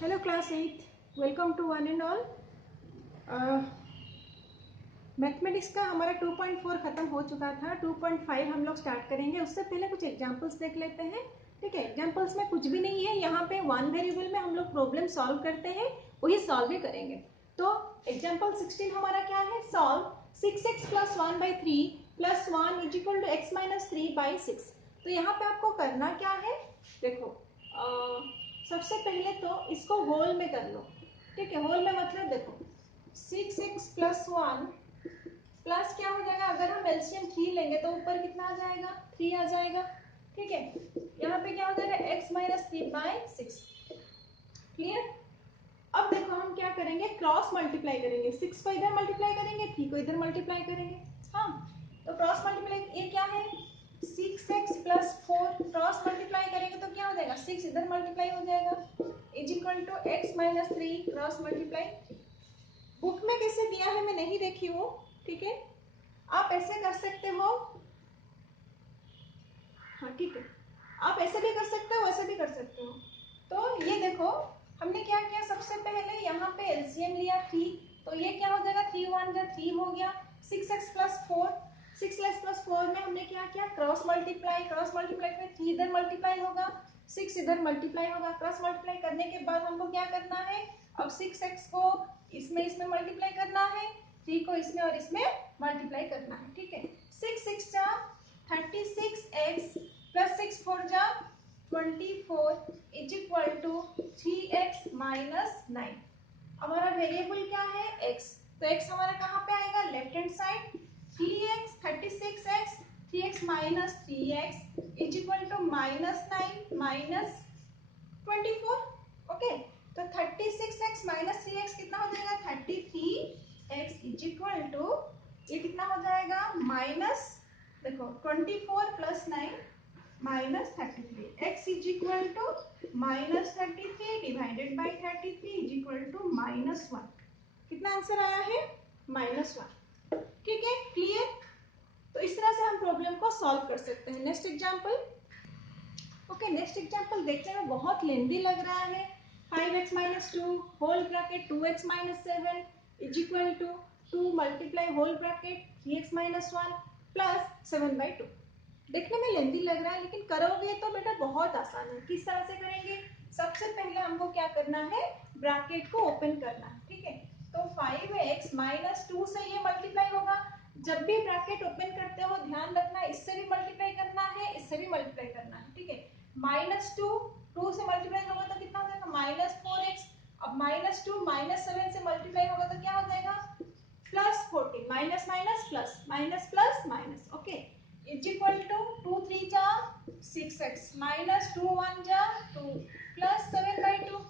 Hello class 8, welcome to one and all. Mathematics का हमारा 2.4 खत्म हो चुका था। 2.5 हम लोग स्टार्ट करेंगे। उससे पहले कुछ एग्जांपल्स देख लेते हैं। ठीक है, एग्जांपल्स में कुछ भी नहीं है। यहाँ पे वन वेरिएबल में हम लोग प्रॉब्लम सॉल्व करते हैं, वही सॉल्व भी करेंगे। तो एग्जाम्पल 16 हमारा क्या है? Solve 6x plus 1/3 plus 1 is equal to x minus 3/6। तो यहाँ पे आपको करना क्या है? देखो, सबसे पहले तो इसको होल में कर लो। ठीक है, होल में मतलब देखो 6x प्लस 1 प्लस क्या हो जाएगा, अगर हम एलसीएम 3 लेंगे तो ऊपर कितना आ जाएगा? 3 आ जाएगा। ठीक है, यहाँ पे क्या हो जाएगा? x minus 3/6। क्लियर? अब देखो हम क्या करेंगे, क्रॉस मल्टीप्लाई करेंगे। 6 को इधर मल्टीप्लाई करेंगे, 3 को इधर मल्टीप्लाई करेंगे। हाँ, तो क्रॉस मल्टीप्लाई ये क्या है? 6x प्लस 4 क्रॉस मल्टीप्लाई करेंगे तो क्या हो जाएगा? 6 इधर मल्टीप्लाई हो जाएगा is equal to x minus 3 cross multiply. Book में कैसे दिया है मैं नहीं देखी हूँ। ठीक है, आप ऐसे कर सकते हो। हाँ ठीक है, आप ऐसे भी कर सकते हो, वैसे भी कर सकते हो। तो ये देखो हमने क्या किया, सबसे पहले यहाँ पे एलसीएम लिया 3, तो ये क्या हो जाएगा? 3 1 जा 3 हो गया। 6x प्लस 4, 6x प्लस 4 में हमने क्या किया? Cross multiply. क्रॉस मल्टीप्लाई में 3 इधर मल्टीप्लाई होगा, 6 इधर मल्टीप्लाई होगा। क्रॉस मल्टीप्लाई करने के बाद हमको क्या करना है? अब 6x को इसमें मल्टीप्लाई करना है, 3 को इसमें और इसमें मल्टीप्लाई करना है। ठीक है, 6 6 जा 36x प्लस 6 4 जा 24 is equal to 3x minus 9। हमारा वेरिएबल क्या है? x। तो x हमारा कहाँ पे आएगा? Left hand side. 3x 36x 3x minus 3x is equal to minus 9 minus 24। Okay, तो 36x माइनस 3x कितना हो जाएगा? 33x इज इक्वल टू ये कितना हो जाएगा? माइनस, देखो 24 plus 9 minus 33। x is equal to minus 33 divided by 33 is equal to minus 1। कितना आंसर आया है? माइनस 1। ठीक है, क्लियर? तो इस तरह से हम प्रॉब्लम को सॉल्व कर सकते हैं। Next example. Okay, next example देखने में बहुत लेंदी लग रहा है। 5x minus 2 whole bracket 2x minus 7 is equal to 2 multiply whole bracket 3x minus 1 plus 7/2। देखने में लेंदी लग रहा है, लेकिन करोगे तो बेटा बहुत आसान है। किस तरह से करेंगे? सबसे पहले हमको क्या करना है? ब्रैकेट को ओपन करना है। ठीक है, तो 5x माइनस 2 से ये मल्टीप्लाई होगा। जब भी ब्रैकेट ओपन करते हो ध्यान रखना, इससे भी मल्टीप्लाई करना है, इससे भी मल्टीप्लाई करना है। ठीक है, माइनस 2 से मल्टीप्लाई होगा तो कितना हो जाएगा? Minus 4x। अब माइनस 2 माइनस 7 से मल्टीप्लाई होगा तो क्या हो जाएगा? Plus 14। Minus minus plus, minus plus minus. Okay, is equal to 2 3 जा 6x माइनस 2 1 जा 2 प्लस 7/2।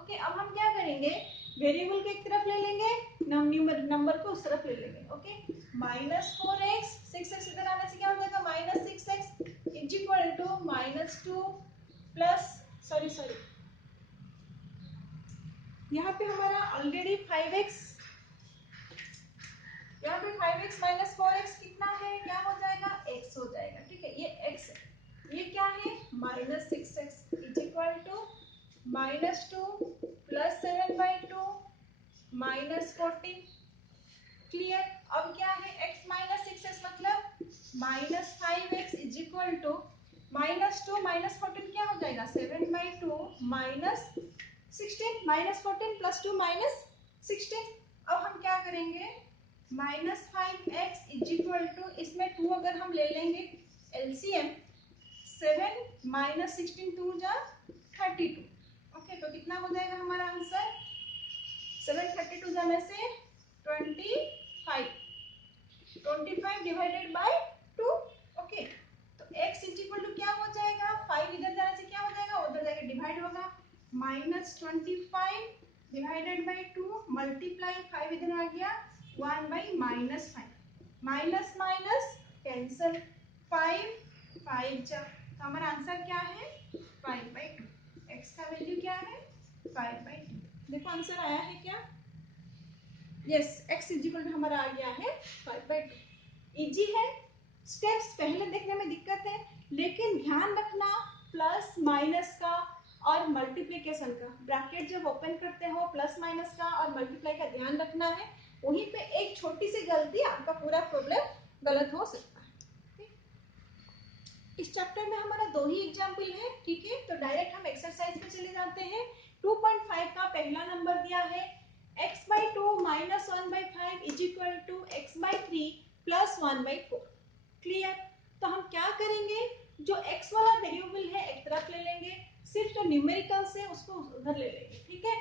ओके, अब हम क्या करेंगे? वेरिएबल को एक तरफ ले लेंगे, नंबर को उस तरफ ले लेंगे। ओके, माइनस 4x 6x इधर आने से क्या हो जाएगा? Minus 6x is equal to minus 2 plus sorry यहाँ पे हमारा ऑलरेडी 5x, यहाँ पे 5x माइनस 4x कितना है? क्या हो जाएगा? x हो जाएगा। ठीक है, ये x है। ये क्या है? Minus 6x is equal to minus 2 plus 7/2 minus 14। Clear? अब क्या है? x माइनस 6x मतलब minus 5x is equal to minus 2 minus 14 क्या हो जाएगा? 7/2 माइनस 16। Minus 14 plus 2 minus 16। अब हम क्या करेंगे? Minus 5x is equal to, इसमें 2 अगर हम ले लेंगे एलसीएम, 7 माइनस 16 2 जा 32। ओके, तो कितना हो जाएगा हमारा आंसर? 7 32 जाने से 25 डिवाइडेड बाय 2। ओके, तो x इज इक्वल टू क्या हो जाएगा? 5 इधर जाने से क्या हो जाएगा? उधर जाके डिवाइड होगा। माइनस 25 डिवाइडेड बाय 2 मल्टीप्लाई 5 इधर आ गया 1 by minus 5। Minus minus cancel, 5 जा, तो हमारा आंसर क्या है? 5/2। x का वैल्यू क्या है? 5/2। देखो आंसर आया है क्या? Yes, x is equal to हमारा आ गया है 5/2। इजी है। स्टेप्स पहले देखने में दिक्कत है, लेकिन ध्यान रखना प्लस माइनस का और मल्टीप्लिकेशन का। ब्रैकेट जब ओपन करते हो प्लस माइनस का और मल्टीप्लाई का ध्यान रखना है, वहीं पे एक छोटी सी गलती आपका पूरा प्रॉब्लम गलत हो सकता है। इस चैप्टर में हमारा 2 ही एग्जाम्पल है, ठीक है। तो डायरेक्ट हम एक्सरसाइज पे चले जाते हैं। 2.5 का पहला नंबर दिया है x/2 - 1/5 = x/3 + 1/4। क्लियर। तो हम क्या करेंगे, जो x वाला वेरिएबल है एक तरफ ले लेंगे, सिर्फ जो न्यूमेरिकल्स है उसको उधर ले लेंगे, ठीक है।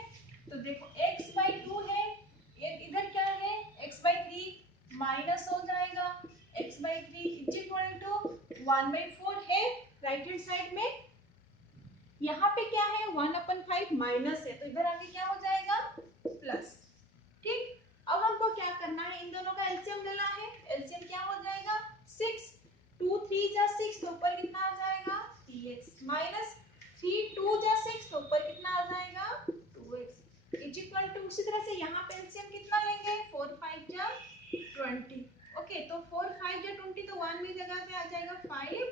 तो देखो x/2 है, इधर क्या है x/3 माइनस हो जाएगा x/3 = 1/4 है राइट हैंड साइड में। यहाँ पे क्या है 1/5 माइनस है, तो इधर आके क्या हो जाएगा प्लस, ठीक। अब हमको क्या करना है, इन दोनों का एलसीएम लेना है। एलसीएम क्या हो जाएगा 6, 2 3 जा 6, तो ऊपर कितना आ जाएगा 3x माइनस 3 2 जा 6, तो ऊपर कितना आ जाएगा 2x इक्वल टू, उसी तरह से यहाँ पे एलसीएम कितना लेंगे 4 5 जा 20। ओके, तो 4 5 जा 20, तो 1 की जगह पे आ जाएगा 5,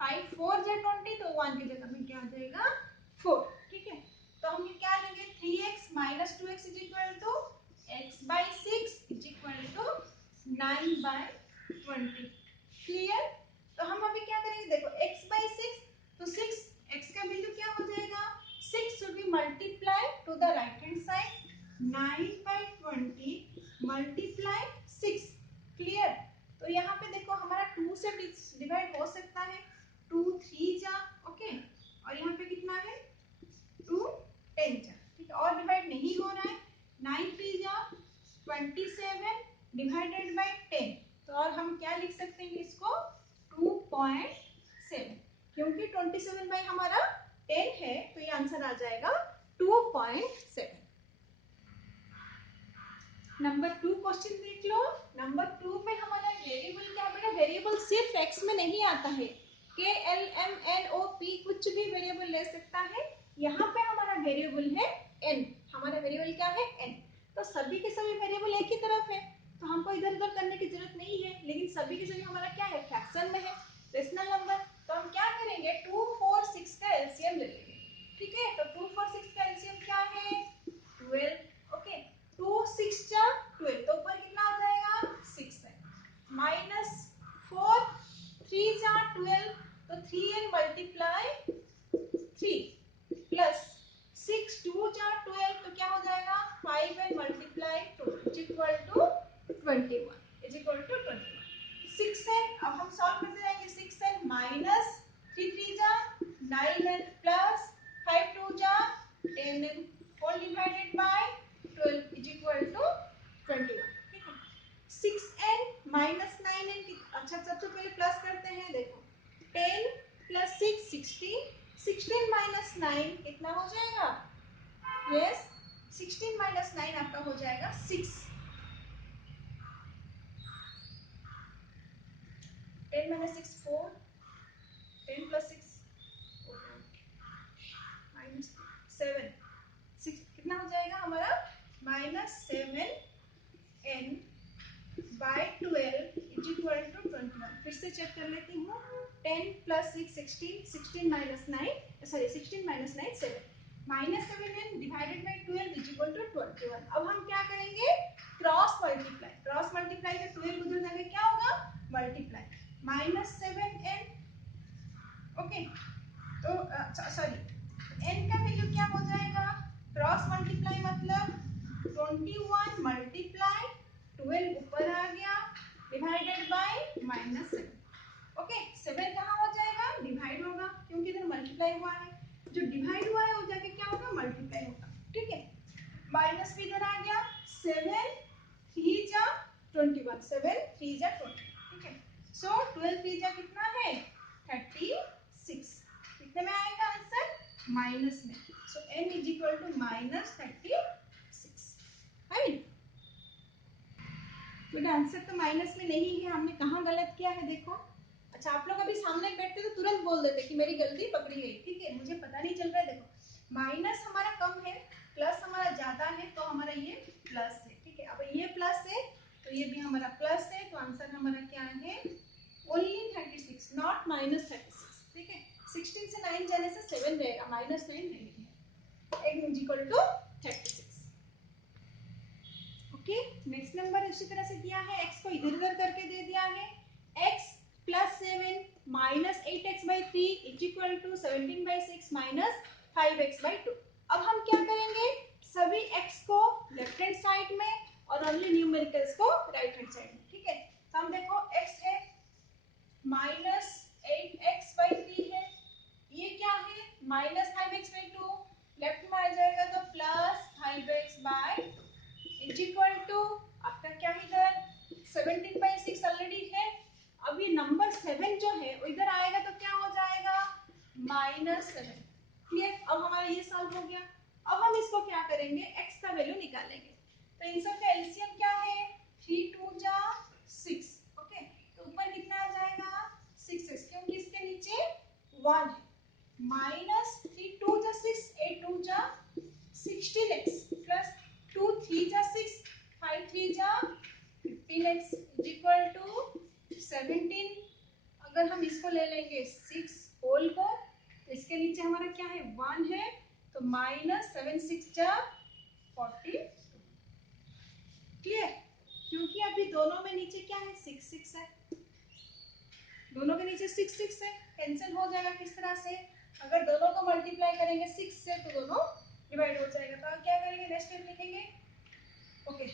5 4 जा 20, तो 1 की जगह में क्या आ जाएगा 4, ठीक है। तो हम क्या लेंगे 3x minus 2x equal to x/6 equal to 9/20। Clear. तो हम अभी क्या करेंगे, देखो x/6, तो 6 x का वैल्यू क्या हो जाएगा 6 should be multiply to the right hand side, 9/20 multiply 6। Clear. तो यहाँ पे देखो हमारा 2 से डिवाइड हो सकता है, 2 3 जा, ओके, और यहाँ पे कितना है 2 10 जा, ठीक है, और डिवाइड नहीं हो रहा है। 9 3 जा 27 डिवाइडेड बाय 10, तो और हम क्या लिख सकते हैं इसको 2.7, क्योंकि 27 बाय हमारा 10 है, तो ये आंसर आ जाएगा 2.7। नंबर 2 क्वेश्चन देख लो। नंबर 2 में हमारा वेरिएबल क्या है, वेरिएबल सिर्फ x में नहीं आता है, k l m n o p कुछ भी वेरिएबल ले सकता है। यहाँ पे हमारा वेरिएबल है n, हमारा वेरिएबल क्या है n। तो सभी के सभी वेरिएबल एक ही तरफ है, तो हमको इधर उधर करने की जरूरत नहीं है, लेकिन सभी के सभी हमारा क्या है फ्रैक्शन में है, रेशनल नंबर। तो हम क्या करेंगे 2 4 6 का एलसीएम ले लेंगे, ठीक है। तो 2 4 6 का एलसीएम क्या है 12, ओके। 2 6 जा 12, तो ऊपर कितना आ जाएगा 6 है, माइनस 4 3 जा 12, तो 3n मल्टीप्लाई 3 प्लस 6 2 जा 12, तो क्या हो जाएगा 5n multiply 2 equal to 21 equal to 21। 6n, अब हम सॉल्व करते जाएंगे, 6n माइनस 3 3 जा 9n प्लस 5 2 जा 10n whole divided by 12 equal to 21, ठीक है। 6n माइनस 9n, अच्छा सबसे पहले प्लस करते हैं, देखो 10 प्लस 6 16, 16 माइनस 9 कितना हो जाएगा, यस 16 माइनस 9 आपका हो जाएगा 6, 10 माइनस 6 4, 10 प्लस 6 माइनस 7, 6 कितना हो जाएगा हमारा minus 7n bye 12 equal to 21। फिर से चेक कर लेती हूँ, 10 plus 6 16, 16 minus 9, sorry 16 minus 9 7, minus 7n divided by 12 equal to 21। अब हम क्या करेंगे क्रॉस मल्टीप्लाई, क्रॉस मल्टीप्लाई से 12 उधर जाके क्या होगा मल्टीप्लाई, माइनस 7n, ओके। तो सॉरी n का वैल्यू क्या हो जाएगा, क्रॉस मल्टीप्लाई मतलब 21 मल्टीप्लाई 12 ऊपर आ गया डिवाइडेड बाय माइनस 7, ओके। 7 कहाँ हो जाएगा डिवाइड होगा, क्योंकि इधर मल्टीप्लाई हुआ है, जो डिवाइड हुआ है वो जाके क्या होगा मल्टीप्लाई होगा, ठीक है। माइनस भी इधर आ गया, 7 3 जा 21, 7 3 जा 20, ठीक है। सो 12 3 जा कितना है 36, कितने में आएगा आंसर माइनस में, so n is equal to minus 36, right. तो आंसर तो माइनस में नहीं है, हमने कहाँ गलत किया है देखो। अच्छा आप लोग अभी सामने बैठते तो तुरंत बोल देते कि मेरी गलती पकड़ी गई, ठीक है, मुझे पता नहीं चल रहा है। देखो माइनस हमारा कम है, प्लस हमारा ज्यादा है, तो हमारा ये प्लस है, ठीक है। अब ये प्लस है तो ये भी हमारा प्लस है, तो आंसर हमारा क्या है ओनली 36, नॉट माइनस 36, ठीक है। 16 से 9 जाने से 7 रहेगा, माइनस 9 नहीं है। इसी तरह से दिया है, x को इधर उधर करके दे दिया है, x plus 7 minus 8x/3 is equal to 17/6 minus 5x/2। अब हम क्या करेंगे, सभी x को लेफ्ट हैंड साइड में और ओनली न्यूमेरिकल्स को राइट हैंड साइड में। ठीक है, तो हम देखो x है माइनस 8x/3 है, ये क्या है माइनस 5x/2, लेफ्ट में आ जाएगा तो plus 5x/2 is equal to आपका क्या इधर 17/6 ऑलरेडी है। अब ये नंबर 7 जो है वो इधर आएगा तो क्या हो जाएगा -7। क्लियर, अब हमारा ये सॉल्व हो गया। अब हम इसको क्या करेंगे, x का वैल्यू निकालेंगे। तो इन सब का एलसीएम क्या है 3 2 जा 6। ओके, तो ऊपर कितना आ जाएगा 6x, क्योंकि इसके नीचे 1 है, माइनस 3 2 जा 6 8 2 जा 16x प्लस 2 3 जा 6 5 3 जा 15x इज इक्वल टू 17। अगर हम इसको ले लेंगे 6 होल को तो इसके नीचे हमारा क्या है 1 है, तो माइनस 7 6 जा 40। क्लियर, क्योंकि अभी दोनों में नीचे क्या है 6 6 है, दोनों के नीचे 6 6 है, कैंसिल हो जाएगा। किस तरह से, अगर दोनों को मल्टीप्लाई करेंगे 6 से तो दोनों डिवाइड हो जाएगा। तो अब क्या करेंगे, नेक्स्ट स्टेप लिखेंगे। ओके,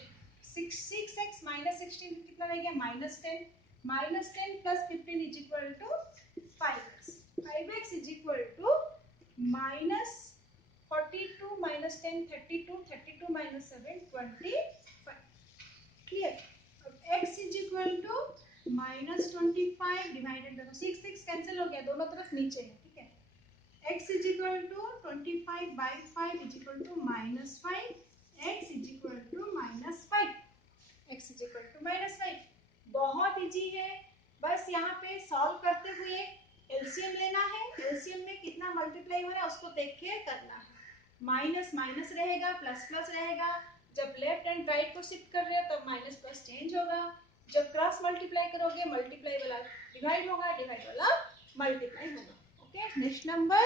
6x माइनस 16 कितना रहेगा -10, -10 plus 15 is equal to 5x, 5x is equal to minus 42 minus 10 32, 32 minus 7 25। Clear, अब x is equal to -25 divided, देखो 6 6 कैंसिल हो गया, दोनों तरफ नीचे है। ठीक है, x is equal to 25/5 is equal to -5, x is equal to -5, x is equal to -5। बहुत इजी है, बस यहाँ पे सॉल्व करते हुए एलसीएम लेना है, एलसीएम में कितना मल्टीप्लाई हो रहा है उसको देख के करना है। माइनस माइनस रहेगा, प्लस प्लस रहेगा, जब लेफ्ट एंड राइट को शिफ्ट कर रहे हो तब माइनस प्लस चेंज होगा, जब क्रॉस मल्टीप्लाई करोगे मल्टीप्लाई वाला डिवाइड होगा, डिवाइड वाला मल्टीप्लाई होगा। Okay, next number.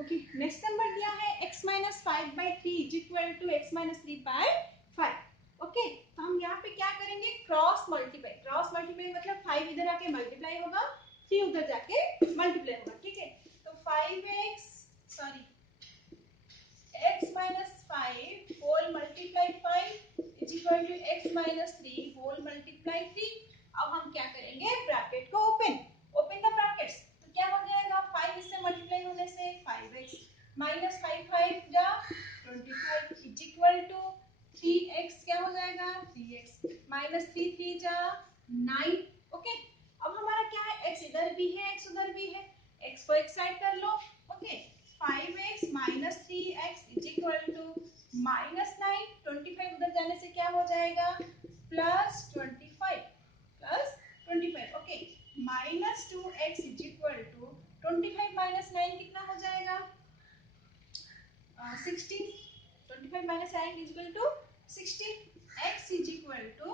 Okay, next number दिया है x minus 5/3 is equal to x minus 3/5। Okay, तो हम यहाँ पे क्या करेंगे, क्रॉस मल्टीप्लाई, क्रॉस मल्टीप्लाई मतलब 5 इधर आके मल्टीप्लाई होगा, 3 उधर जाके मल्टीप्लाई होगा। ठीक है, तो 5x sorry x minus 5 whole multiply 5 is equal to x minus 3 whole multiply 3। अब हम क्या करेंगे, ब्रैकेट को ओपन, ओपन द ब्रैकेट्स, तो क्या हो जाएगा 5 इससे मल्टीप्लाई होने से 5x माइनस 5 5 जा 25 इज इक्वल टू 3x क्या हो जाएगा 3x माइनस 3 3 जा 9। ओके, अब हमारा क्या है, x इधर भी है x उधर भी है, x को एक साइड कर लो। Okay, 5x minus 3x is equal to -9, 25 उधर जाने से क्या हो जाएगा plus 25 plus 25। Okay, minus 2x is equal to 25 minus 9 कितना हो जाएगा 16, 25 minus 9 is equal to 16, x is equal to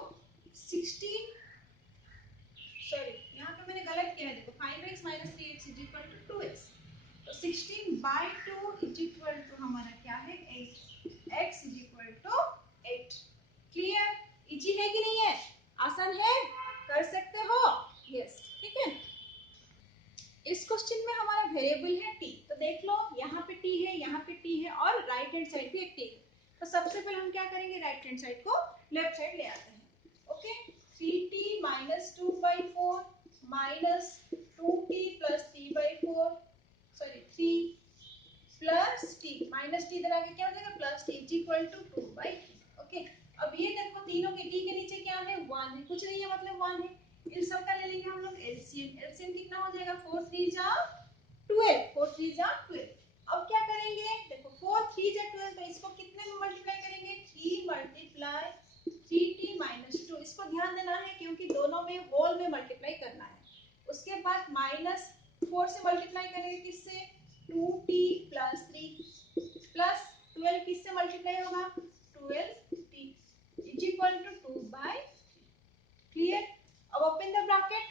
16, sorry यहाँ पे मैंने गलत किया है, देखो 5x minus 3x is equal to 2x, तो 16/2 इज इक्वल टू हमारा क्या है 8, x is equal to 8। Clear, easy है कि नहीं है, आसान है, कर सकते हो, यस। ठीक है, इस क्वेश्चन में हमारा वेरिएबल है t, तो देख लो यहाँ पे t है, यहाँ पे t है और राइट हैंड साइड भी एक t है। तो सबसे पहले हम क्या करेंगे, राइट हैंड साइड को लेफ्ट साइड ले आते हैं। Okay, 3t minus 2/4 minus 2t plus 3/4 sorry 3 plus t minus t इधर आके क्या हो जाएगा plus t is equal to 2/3। ओके, अब ये देखो तीनों के टी के नीचे क्या है 1 है, कुछ नहीं है मतलब 1 है, इन सब का ले लेंगे हम लोग एलसीएम, एलसीएम कितना हो जाएगा 4 3 जा 12, 4 3 जा 12। अब क्या करेंगे, देखो 4 3 जा 12, तो इसको कितने में मल्टीप्लाई करेंगे 3 मल्टीप्लाई 3t माइनस 2, इसको ध्यान देना है क्योंकि दोनों में होल में मल्टीप्लाई करना है। उसके बाद माइनस 4 से मल्टीप्लाई करेंगे किससे 2t प्लस 3 प्लस 12 किससे मल्टीप्लाई होगा 12t is equal to 2/3। Clear, अब ओपन द ब्रैकेट,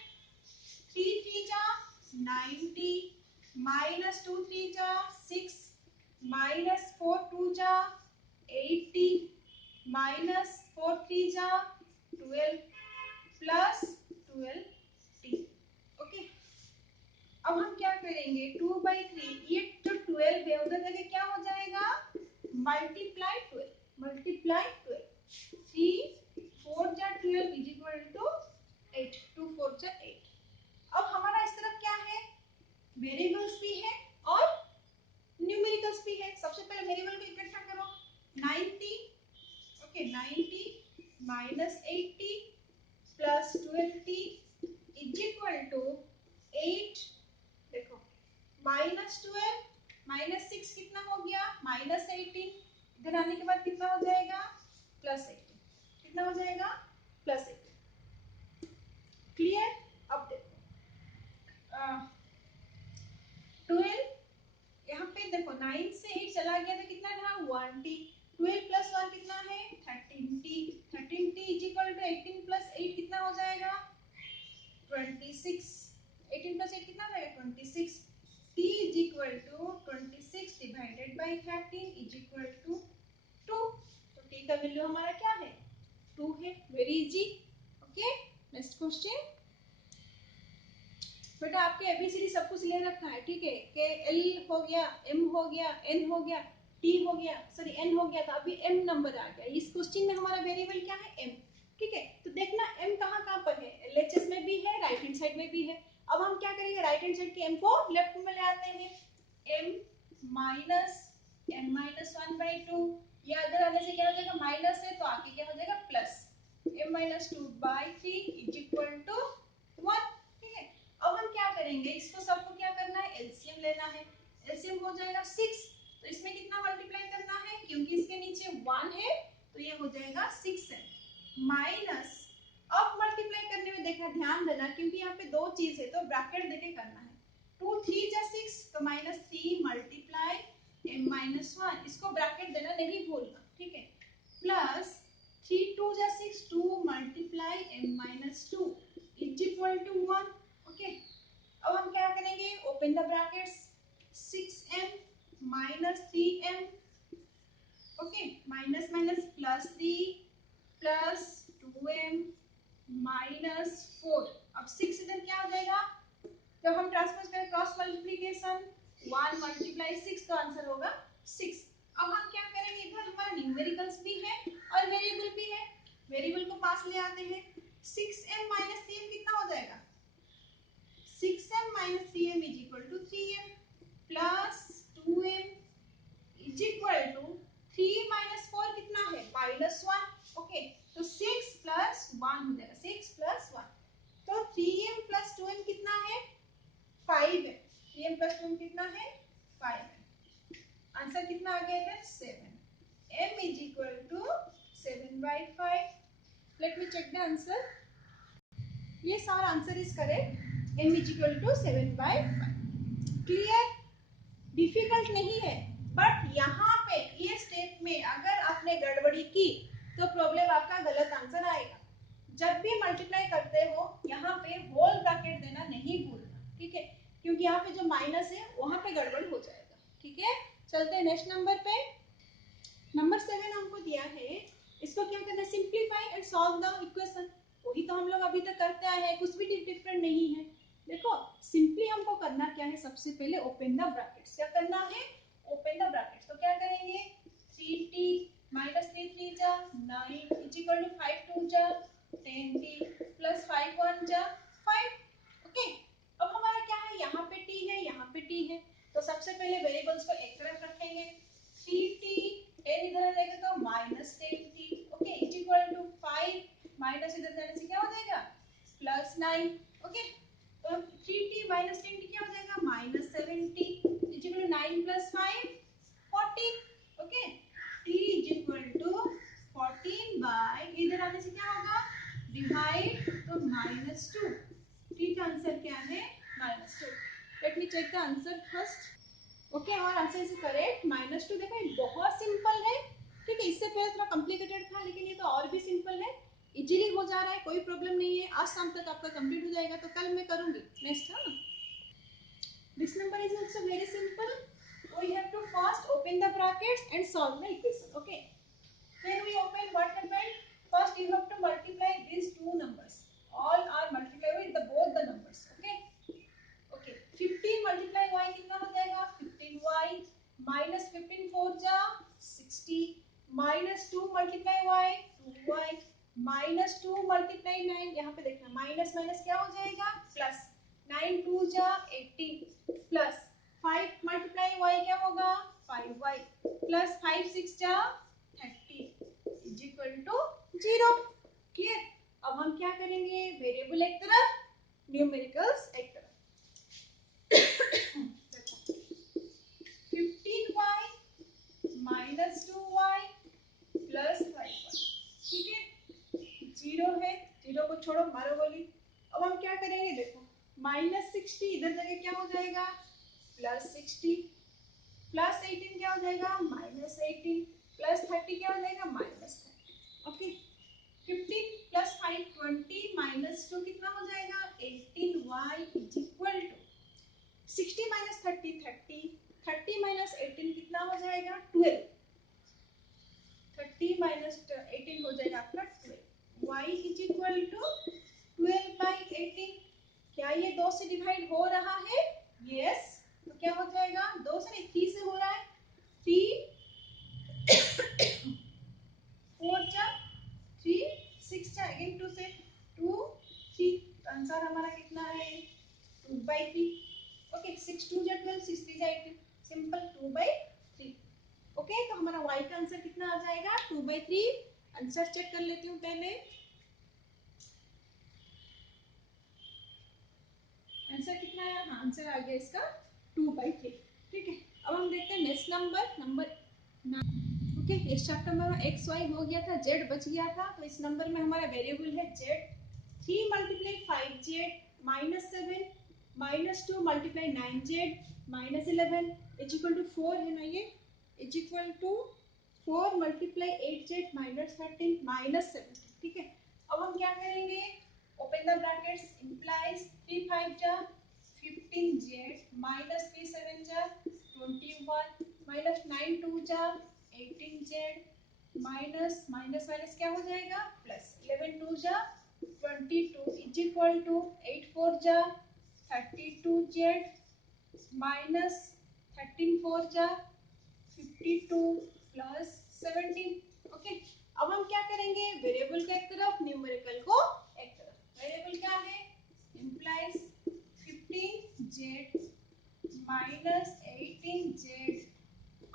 3 3 जा 90 माइनस 2 3 जा 6 माइनस 4 2 जा 80 माइनस 4 3 जा 12 प्लस 12t। ओके, अब हम क्या करेंगे 2/3, ये जो 12 है उधर जगह क्या हो जाएगा मल्टीप्लाई 12 3 4 जा 12 इज इक्वल टू 8, 2 4 जा 8। अब हमारा इस तरफ क्या है वेरिएबल्स भी है और न्यूमेरिकल्स भी है। सबसे पहले वेरिएबल को इकट्ठा करो 90, okay 90 minus 80 plus 12t is equal to 8। देखो -12 -6 कितना हो गया -18, इधर आने के बाद कितना हो जाएगा +18, कितना हो जाएगा +18। क्लियर? अब देखो 12, यहाँ पे देखो 9 से 8 चला गया तो कितना रहा 1t, 12 प्लस 1 कितना है 13t, 13t is equal to 18 plus 8 कितना हो जाएगा 26, 18 प्लस 8 कितना हो जाएगा 26। t is equal to 26 divided by 13 is equal to 2। तो t का वैल्यू हमारा क्या है 2 है। Very easy. Okay, next question. बेटा आपके एबीसीडी सब कुछ ले रखा है, ठीक है, के एल हो गया, एम हो गया, एन हो गया, टी हो गया, सॉरी एन हो गया, तो अभी एम नंबर आ गया। इस क्वेश्चन में हमारा वेरिएबल क्या है एम, ठीक है। तो देखना एम कहाँ कहाँ पर है, एलएचएस में भी है, राइट हैंड साइड में भी है। अब हम क्या करेंगे राइट हैंड साइड के एम को लेफ्ट में ले आते हैं, एम माइनस एम माइनस 1/2, ये अगर आने से क्या हो जाएगा माइनस है तो आगे क्या हो जाएगा plus, m minus 2/3 is equal to 1, ठीक है। अब हम क्या करेंगे इसको सबको क्या करना है एलसीएम लेना है, एलसीएम हो जाएगा 6, तो इसमें कितना मल्टीप्लाई करना है क्योंकि इसके नीचे 1 है तो ये हो जाएगा 6m माइनस, अब मल्टीप्लाई करने में देखना ध्यान देना क्योंकि यहाँ पे दो चीज है तो ब्रैकेट देके करना है, 2 3 जा 6 तो -3 मल्टीप्लाई m माइनस 1, इसको ब्रैकेट देना नहीं भूलना, ठीक है, प्लस 3 2 जा 6 2 multiply m minus 2 is equal to 1। Okay, अब हम क्या करेंगे open the brackets 6m minus 3m, okay minus minus plus 3 plus 2m minus 4। अब 6 इधर क्या हो जाएगा जब हम ट्रांसपोज करें क्रॉस मल्टीप्लिकेशन 1 मल्टीप्लाई 6 तो आंसर होगा 6। अब हम क्या करेंगे इधर हमारा न्यूमेरिकल्स भी है और वेरिएबल भी है, वेरिएबल को पास ले आते हैं 6m माइनस 3m कितना हो जाएगा 6m minus 3m is equal to 3m plus 2m is equal to 3 minus 4 कितना है minus 1। ओके, तो 6 plus 1 हो जाएगा 6 plus 1, तो 3m plus 2m कितना है 5 है, 3m plus 2m कितना है 5 है, आंसर कितना आ गया है 7, m is equal to 7/5। Let me check the answer. Yes, our answer is correct. m is equal to 7/5। Clear? Difficult नहीं है, बट यहाँ पे ये स्टेप में अगर आपने गड़बड़ी की तो प्रॉब्लम आपका गलत आंसर आएगा। जब भी मल्टीप्लाई करते हो यहाँ पे होल ब्रैकेट देना नहीं भूलना, ठीक है, क्योंकि यहाँ पे जो माइनस है वहां पे गड़बड़ हो जाएगा, ठीक है। चलते हैं नेक्स्ट नंबर पे। नंबर 7 हमको दिया है, इसको क्या करना है simplify and solve the equation, वही तो हम लोग अभी तक करते आए हैं, कुछ भी डिफरेंट नहीं है। देखो सिंपली हमको करना क्या है सबसे पहले ओपन द ब्रैकेट्स, क्या करना है ओपन द ब्रैकेट्स, तो क्या करेंगे 3t माइनस 3 3 जा 9 इज इक्वल टू 5 2 जा 10t प्लस 5 1 जा 5। ओके, अब हमारा क्या है यहाँ पे t है यहाँ पे t है, तो सबसे पहले वेरिएबल्स को एक तरफ रखेंगे 3t 10 इधर आ जाएगा तो minus 10t, okay is equal to 5 minus इधर जाने से क्या हो जाएगा प्लस 9। ओके, तो 3t माइनस 10t क्या हो जाएगा minus 7t is equal to 9 plus 5 14। Okay, t is equal to 14 by इधर आने से क्या होगा डिवाइड तो माइनस 2, t का आंसर क्या है -2। Let me check the answer first. Okay, हमारा आंसर इज करेक्ट -2। देखो ये बहुत सिंपल है, ठीक है, इससे पहले थोड़ा कॉम्प्लिकेटेड था लेकिन ये तो और भी सिंपल है, इजीली हो जा रहा है, कोई प्रॉब्लम नहीं है। आज शाम तक आपका कंप्लीट हो जाएगा तो कल मैं करूंगी नेक्स्ट, है ना। This number is also very simple, we have to first open the brackets and solve the equation. Okay, then we open what happened first you have to multiply these two numbers. All are multiply with the both the numbers. Okay. Okay. 15 multiply y कितना हो जाएगा? 15y minus 15 4 जा 60 minus 2 multiply y 2y minus 2 multiply 9. यहाँ पे देखना minus minus क्या हो जाएगा? प्लस 9 2 जा 18 प्लस 5 multiply y क्या होगा? 5y प्लस 5 6 जा 30 इज इक्वल टू 0. क्लियर? अब हम क्या करेंगे? वेरिएबल एक तरफ, न्यूमेरिकल्स एक तरफ. 15y minus 2y plus 5y. ठीक है, जीरो है, जीरो को छोड़ो, मारो गोली. अब हम क्या करेंगे? देखो माइनस 60 इधर जगह क्या हो जाएगा? प्लस 60 प्लस 18 क्या हो जाएगा? माइनस 18 प्लस 30 क्या हो जाएगा? माइनस 30. ओके. 15 प्लस 5 20 माइनस 2 कितना हो जाएगा? 18y is equal to 60 minus 30 30 30 minus 18 कितना हो जाएगा? 12. 30 माइनस 18 हो जाएगा आपका 12. y is equal to 12 by 18. क्या ये 2 से डिवाइड हो रहा है? यस. तो क्या हो जाएगा? 2 से नहीं 3 से हो रहा है. 3 4 जा 3 6 जा अगेन 2 से 2 3. आंसर हमारा कितना है? 2 बाई 3. ओके. 6 2 जा 12 6 3 जा 18. Simple 2 by 3. ओके. तो हमारा y का आंसर कितना आ जाएगा? 2 बाई 3. आंसर चेक कर लेती हूँ पहले. आंसर कितना है? हाँ, आंसर आ गया इसका 2 बाई 3. ठीक है. अब हम देखते हैं नेक्स्ट नंबर. ओके. इस चैप्टर में एक्स वाई हो गया था, जेड बच गया था. तो इस नंबर में हमारा वेरिएबल है z. 3 multiply 5z minus 7 minus 2 multiply 9z minus 11 is equal to 4 है ना ये. Is equal to 4 multiply 8z minus 13 minus 7. ठीक है. अब हम क्या करेंगे? ओपन द ब्रैकेट्स implies 3 5 जा 15z माइनस 3 7 जा 21 माइनस 9 2 जा 18z माइनस माइनस माइनस क्या हो जाएगा? प्लस 11 2 जा 22 इज इक्वल टू 8 4 जा 32z माइनस 13 4 जा 52 प्लस 17. ओके. अब हम क्या करेंगे? वेरिएबल को एक तरफ, न्यूमेरिकल को एक तरफ. वेरिएबल क्या है? implies 15z माइनस 18z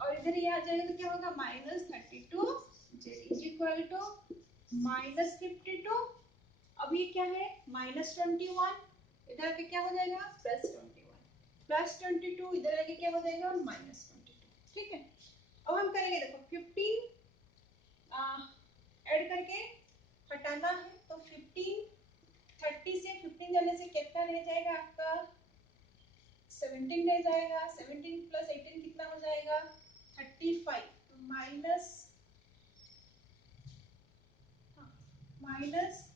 और इधर ये आ जाएगा तो क्या होगा? Minus 32z is equal to minus 52. अब ये क्या है? माइनस 21. इधर आके क्या हो जाएगा? Plus 21 plus 22. इधर आके क्या हो जाएगा? माइनस 22. ठीक है. अब हम करेंगे, देखो 15 ऐड करके हटाना है. तो 15 30 से 15 जाने से कितना रह जाएगा आपका? 17 रह जाएगा. 17 प्लस 18 कितना हो जाएगा? 35. तो minus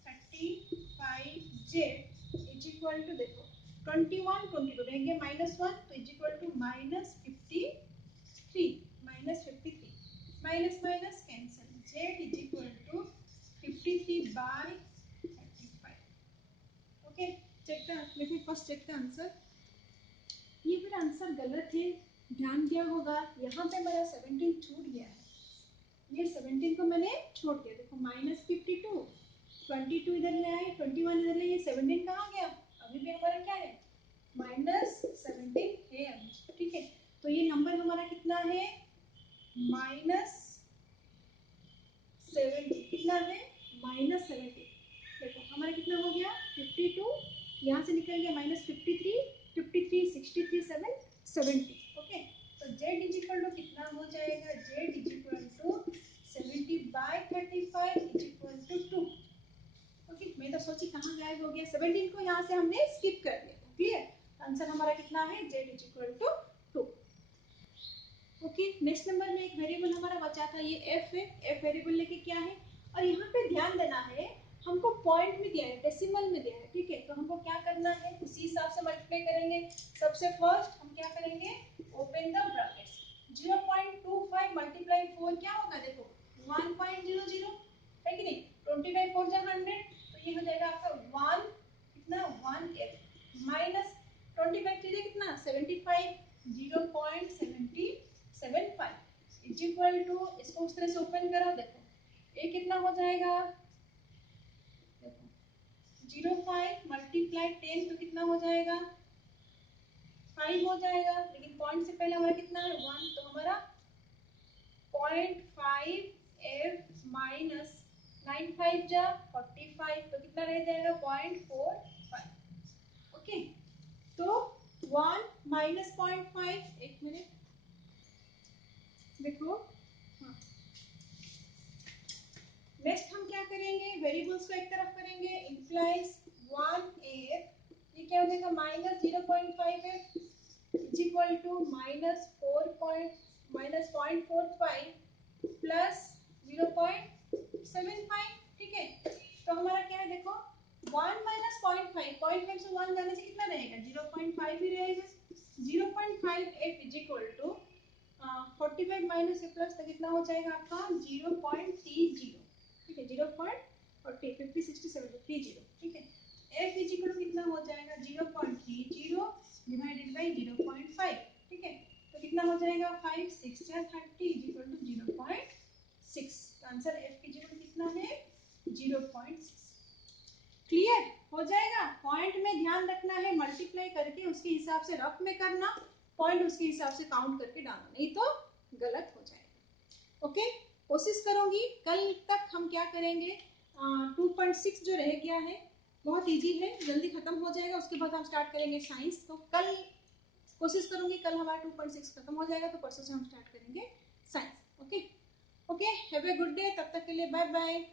35z is equal to, देखो 21 22 रहेंगे माइनस 1 तो is equal to minus 53 minus 53 minus minus cancel. z is equal to 53 by 35. Okay. Check the, let me first check the answer. ये फिर आंसर गलत है, ध्यान दिया होगा. यहाँ पे मेरा 17 छूट गया है. ये 17 को मैंने छोड़ दिया. देखो माइनस 52 22 इधर ले आए 21 इधर ले, ये 17 कहाँ गया? अभी भी हमारा क्या है? माइनस 17 है अभी. ठीक है. तो ये नंबर हमारा कितना है? माइनस 70. कितना है? माइनस 70. देखो हमारा कितना हो गया? 52. यहाँ से निकल गया माइनस 53 53 63 7 70. ओके. तो z इज इक्वल टू कितना हो जाएगा? z is equal to 70 by 35 is equal to 2. Okay. मैं तो सोची कहाँ गायब हो गया. 17 को यहाँ से हमने स्किप कर दिया था. क्लियर? आंसर हमारा कितना है? z is equal to 2. Okay. Next number में एक वेरिएबल हमारा बचा था, ये f है. f वेरिएबल लेके क्या है? और यहाँ पे ध्यान देना है, हमको पॉइंट में दिया है, डेसिमल में दिया है. ठीक है. तो हमको क्या करना है? उसी हिसाब से मल्टीप्लाई करेंगे. सबसे फर्स्ट हम क्या करेंगे? Open the brackets. 0.25 मल्टीप्लाई 4 क्या होगा? देखो 1.00 है कि नहीं. 20 बाई 4 जा 100, तो ये हो जाएगा आपका 1 कितना 1f माइनस 20 बाई 3 कितना 75 0.775 इज इक्वल टू, इसको उस तरह से ओपन करो, देखो ये कितना हो जाएगा, देखो 0.5 मल्टीप्लाई 10 तो कितना हो जाएगा 5 हो जाएगा, लेकिन पॉइंट से पहले हमारा कितना है 1, तो हमारा 0.5f माइनस 95 जा 45 तो कितना रह जाएगा 0.45। ओके, तो 1 माइनस 0.5, एक मिनट देखो, हाँ नेक्स्ट हम क्या करेंगे, वेरिएबल्स को एक तरफ करेंगे, इंप्लाइज 1f ये क्या हो जाएगा minus 0.5f is equal to minus 0.45 plus 0.75, ठीक है। तो हमारा क्या है देखो 1 माइनस 0.5 से 1 जाने से कितना रहेगा 0.5 ही रहेगा, 0.5f is equal to 45 minus plus तो कितना हो जाएगा आपका 0.30, ठीक है 0.40 50 60 70 30, ठीक है। f इज इक्वल टू कितना हो जाएगा 0.30 डिवाइडेड बाय 0.5, ठीक है। तो कितना हो जाएगा 5 6 जा 30 is equal to 0.6, answer f is equal to कितना है 0.6। क्लियर हो जाएगा, पॉइंट में ध्यान रखना है, मल्टीप्लाई करके उसके हिसाब से रफ में करना, पॉइंट उसके हिसाब से काउंट करके डालना, नहीं तो गलत हो जाएगा। ओके, कोशिश करूंगी कल तक हम क्या करेंगे 2.6 जो रह गया है बहुत इजी है, जल्दी खत्म हो जाएगा, उसके बाद हम स्टार्ट करेंगे साइंस। तो कल कोशिश करूंगी, कल हमारा 2.6 खत्म हो जाएगा तो परसों से हम स्टार्ट करेंगे science. Okay okay, have a good day, तब तक के लिए बाय बाय।